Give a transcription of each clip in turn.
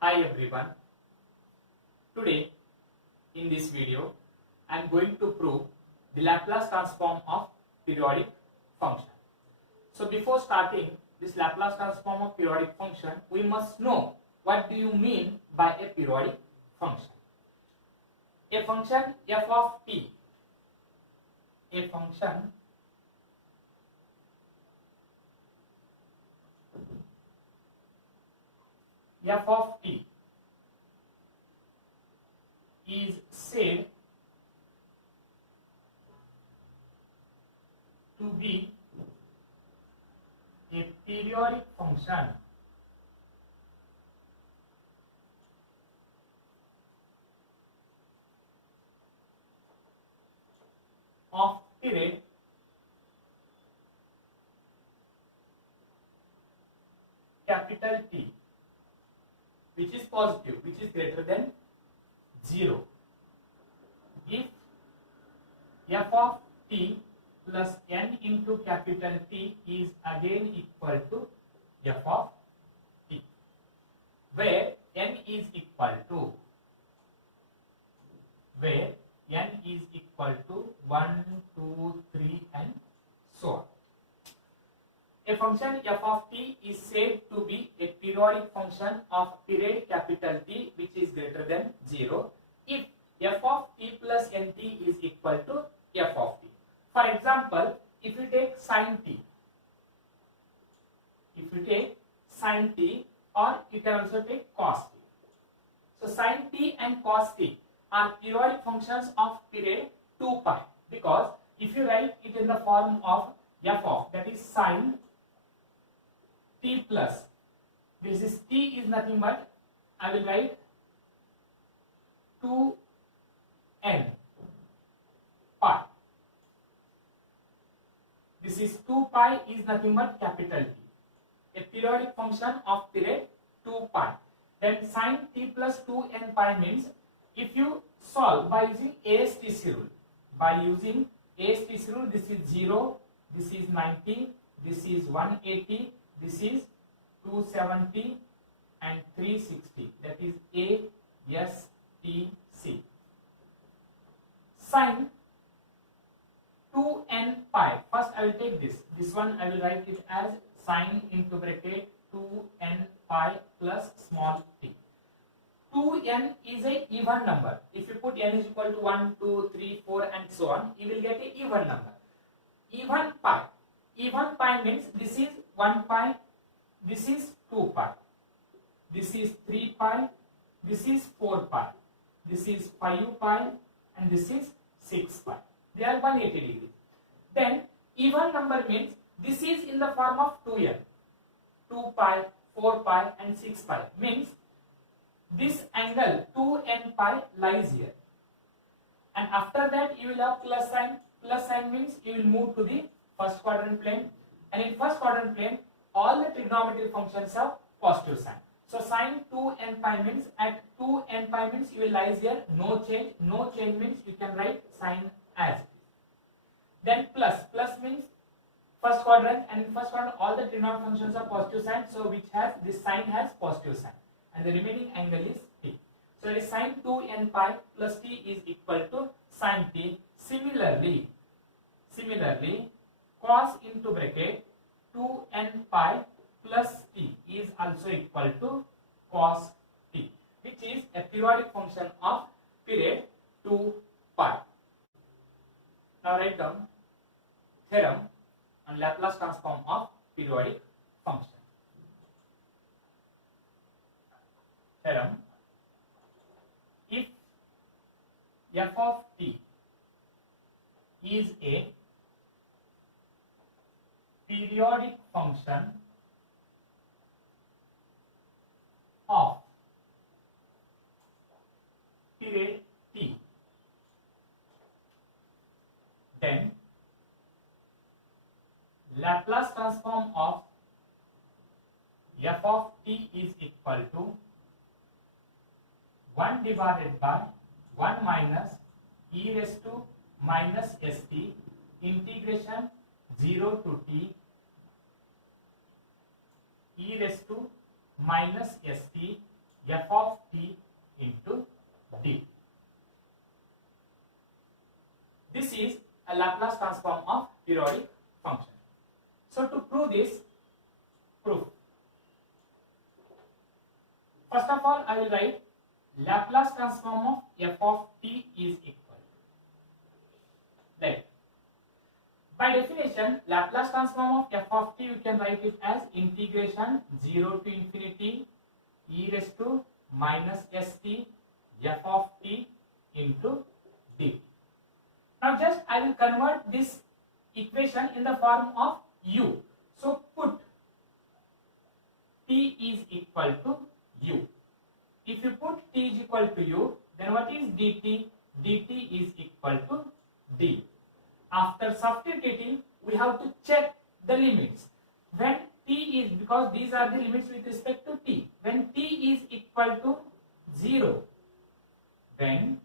Hi everyone. Today in this video I am going to prove the Laplace transform of periodic function. So before starting this Laplace transform of periodic function, we must know what do you mean by a periodic function. A function f of t, a function f of t is said to be a periodic function of period capital T, which is positive, which is greater than 0, if f of t plus n into capital T is again equal to f of t, where n is equal to 1, 2, 3 and so on. A function f of t is said to be a periodic function of period capital T which is greater than 0 if f of t plus nt is equal to f of t. For example, if you take sin t, or you can also take cos t. So sin t and cos t are periodic functions of period 2 pi, because if you write it in the form of f of, that is sin t plus, this is t is nothing but, I will write 2n pi. This is 2 pi is nothing but capital T, a periodic function of period 2 pi. Then sin t plus 2n pi means, if you solve by using ASTC rule, this is 0, this is 90, this is 180, this is 270 and 360, that is ASTC. Sin 2n pi, first I will take this one, I will write it as sin into bracket 2n pi plus small t. 2n is a even number. If you put n is equal to 1, 2, 3, 4 and so on, you will get a even number. Even pi means this is 1 pi, this is 2 pi, this is 3 pi, this is 4 pi, this is 5 pi and this is 6 pi. They are 180 degrees. Then even number means this is in the form of 2n, 2 pi, 4 pi and 6 pi, means this angle 2n pi lies here, and after that you will have plus sign. Plus sign means you will move to the first quadrant plane, and in first quadrant plane all the trigonometric functions have positive sign. So sin 2n pi means, at 2n pi means you will lies here, no change means you can write sign as it is. Then plus means first quadrant, and in first quadrant all the trigonometric functions are positive sign, so which has this sign has positive sign, and the remaining angle is t. So it is sin 2n pi plus t is equal to sin t. Similarly, cos into bracket 2n pi plus t is also equal to cos t, which is a periodic function of period 2 pi. Now write down theorem on Laplace transform of periodic function. Theorem: if f of t is a periodic function of period t, then Laplace transform of f of t is equal to 1 divided by 1 minus e raised to minus st integration 0 to t e raised to minus st f of t into d. This is a Laplace transform of periodic function. So to prove this, first of all I will write Laplace transform of f of t is equal. Then by definition, Laplace transform of f of t, we can write it as integration 0 to infinity e raised to minus st f of t into d. Now just I will convert this equation in the form of u. So put t is equal to u. If you put t is equal to u, then what is dt? dt is equal to d. After substituting, we have to check the limits. When t is, because these are the limits with respect to t. When t is equal to 0, when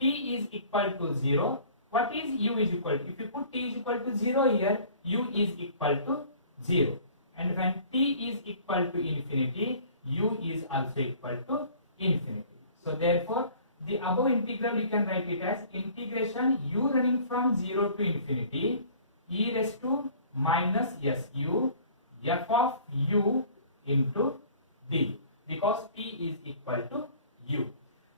t is equal to 0, what is u is equal to? If you put t is equal to 0 here, u is equal to 0. And when t is equal to infinity, u is also equal to infinity. So therefore, the above integral we can write it as integration u running from 0 to infinity e raised to minus su f of u into d, because t is equal to u.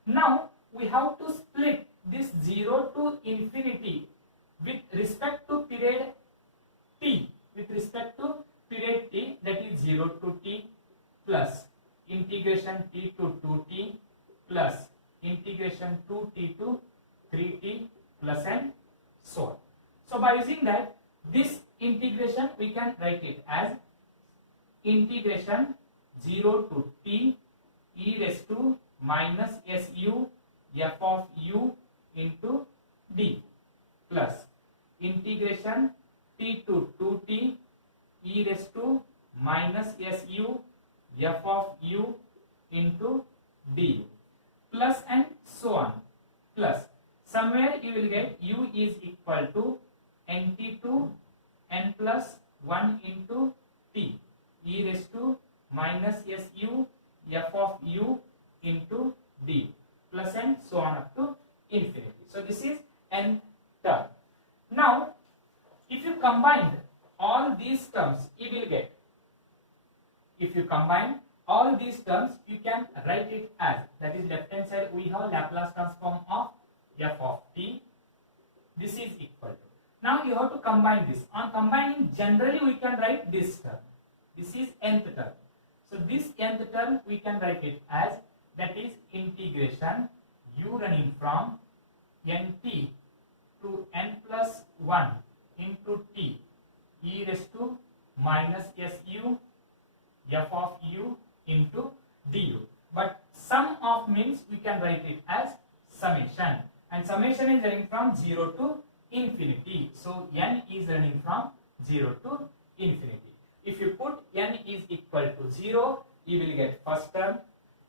Now we have to split this 0 to infinity with respect to period t, that is 0 to t plus integration t to 2t plus integration 2t to 3t plus and so on. So by using that, this integration we can write it as integration 0 to t e raised to minus su f of u into d plus integration t to 2t e raised to minus su f of u into d plus and so on, plus somewhere you will get u is equal to nt to n plus 1 into t e raised to minus su f of u into d plus and so on up to infinity. So this is n term. Now if you combine all these terms, you will get, if you combine all these terms, you can write it as, that is left hand side we have Laplace transform of f of t. This is equal to, now you have to combine this. On combining, generally we can write this term. This is nth term. So this nth term we can write it as, that is integration u running from nt to n plus 1 into t e raised to minus su f of u into du. But sum of means we can write it as summation, and summation is running from 0 to infinity. So n is running from 0 to infinity. If you put n is equal to 0, you will get first term.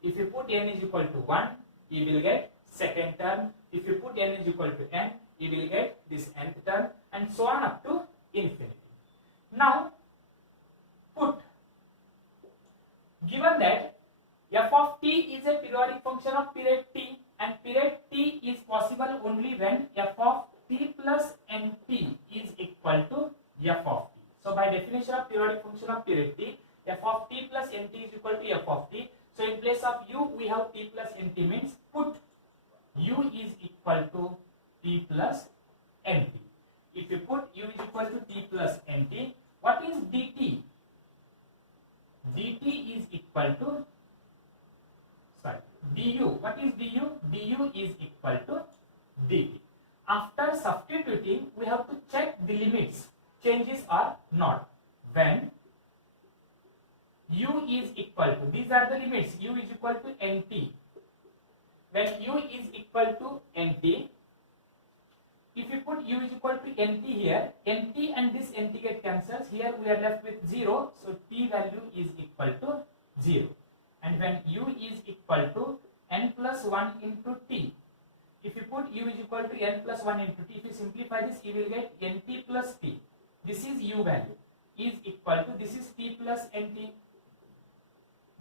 If you put n is equal to 1, you will get second term. If you put n is equal to n, you will get this nth term, and so on up to infinity. Now put, given that f of t is a periodic function of period t, and period t is possible only when f of t plus nt is equal to f of t. So by definition of periodic function of period t, f of t plus nt is equal to f of t. So in place of u we have t plus nt, means put u is equal to t plus nt. If you put u is equal to t plus nt, what is dt? dt is equal to, du. What is du? du is equal to dt. After substituting, we have to check the limits, changes or not. When u is equal to, these are the limits, u is equal to nt. When u is equal to nt, if you put u is equal to nt here, nt and this nt get cancels, here we are left with 0, so t value is equal to 0. And when u is equal to n plus 1 into t, if you put u is equal to n plus 1 into t, if you simplify this, you will get nt plus t. This is u value, is equal to, this is t plus nt.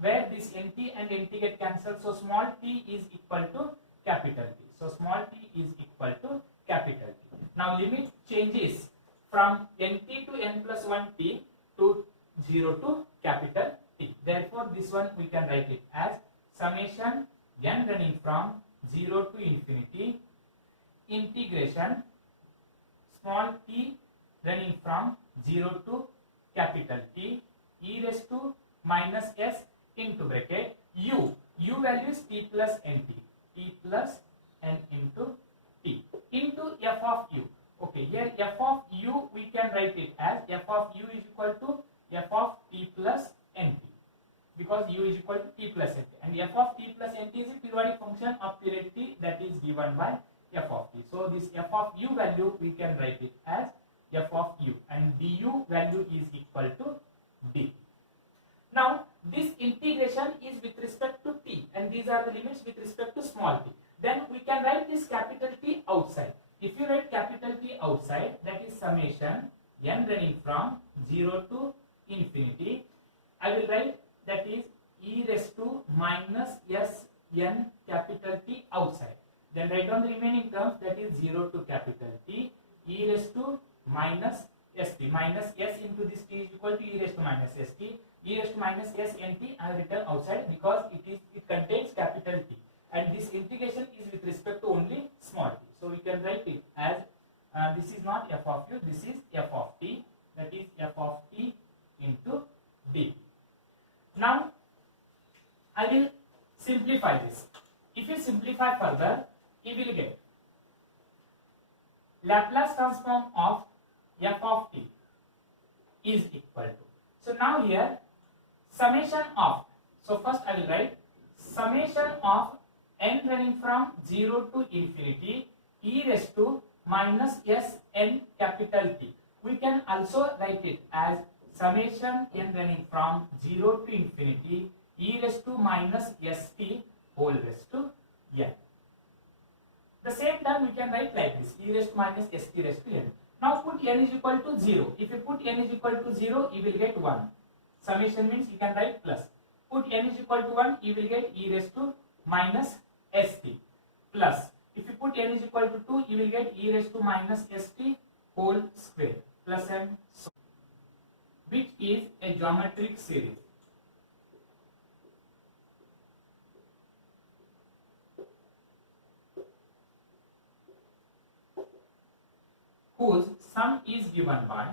where this nt and nt get cancelled, so small t is equal to capital T. So small t is equal to capital T. Now limit changes from nt to n plus 1t to 0 to capital T. Therefore this one we can write it as summation n running from 0 to infinity integration small t running from 0 to capital T e raised to minus s into bracket u value is t plus nt, t plus n into t into f of u. Okay, here f of u we can write it as f of u is equal to f of t plus nt, because u is equal to t plus nt, and f of t plus nt is a periodic function of period t that is given by f of t. So this f of u value we can write it as f of u, and du value is equal to d. Now this integration is with respect to t, and these are the limits with respect to small t. Then we can write this capital T outside. If you write capital T outside, that is summation n running from 0 to infinity. I will write that is e raised to minus s n capital T outside. Then write down the remaining terms, that is 0 to capital T e raised to minus st, minus s into this t is equal to e raised to minus st, e raised to minus s nt I have written outside because it contains capital T, and this integration is with respect to only small t. So we can write it as this is not f of u, this is f of t, that is f of t into d. Now I will simplify this. If you simplify further, you will get Laplace transform of f of t is equal to. So now here summation of, so first I will write summation of n running from 0 to infinity e raised to minus s n capital T. We can also write it as summation n running from 0 to infinity e raised to minus st whole raised to n. The same time we can write like this, e raised to minus st raised to n. Now put n is equal to 0. If you put n is equal to 0, you will get 1. Summation means you can write plus. Put n is equal to 1, you will get e raised to minus st plus. If you put n is equal to 2, you will get e raised to minus st whole square plus m, so, which is a geometric series. Whose sum is given by,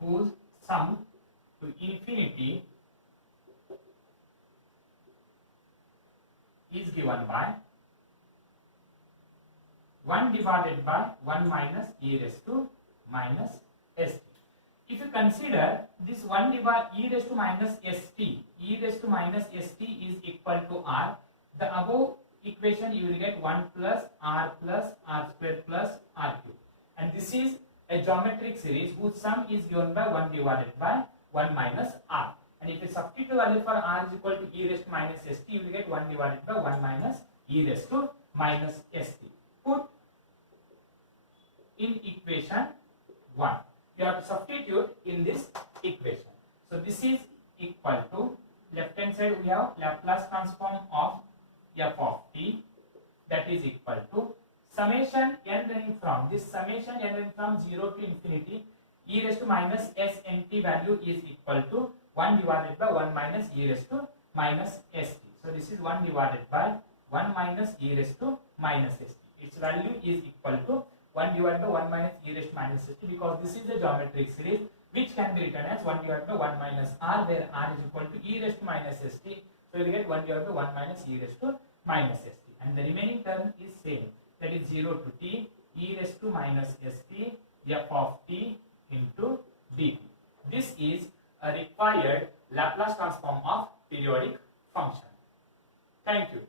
whose sum to infinity is given by 1 divided by 1 minus e raised to minus st. If you consider this 1 divided e raised to minus st, e raised to minus st is equal to r, the above equation you will get 1 plus r square plus r cube, and this is a geometric series whose sum is given by 1 divided by 1 minus r. And if you substitute the value for r is equal to e raised to minus st, you will get 1 divided by 1 minus e raised to minus st. Put in equation 1. You have to substitute in this equation. So this is equal to, left hand side we have Laplace transform of f of t, that is equal to summation n running from, this summation n running from 0 to infinity e raised to minus s nt value is equal to 1 divided by 1 minus e raised to minus st. So this is 1 divided by 1 minus e raised to minus st. Its value is equal to 1 divided by 1 minus e raised to minus st, because this is a geometric series which can be written as 1 divided by 1 minus r, where r is equal to e raised to minus st. So you get 1 divided by 1 minus e raised to minus st, and the remaining term is same, that is 0 to t e raised to minus st f of t into dt. This is a required Laplace transform of periodic function. Thank you.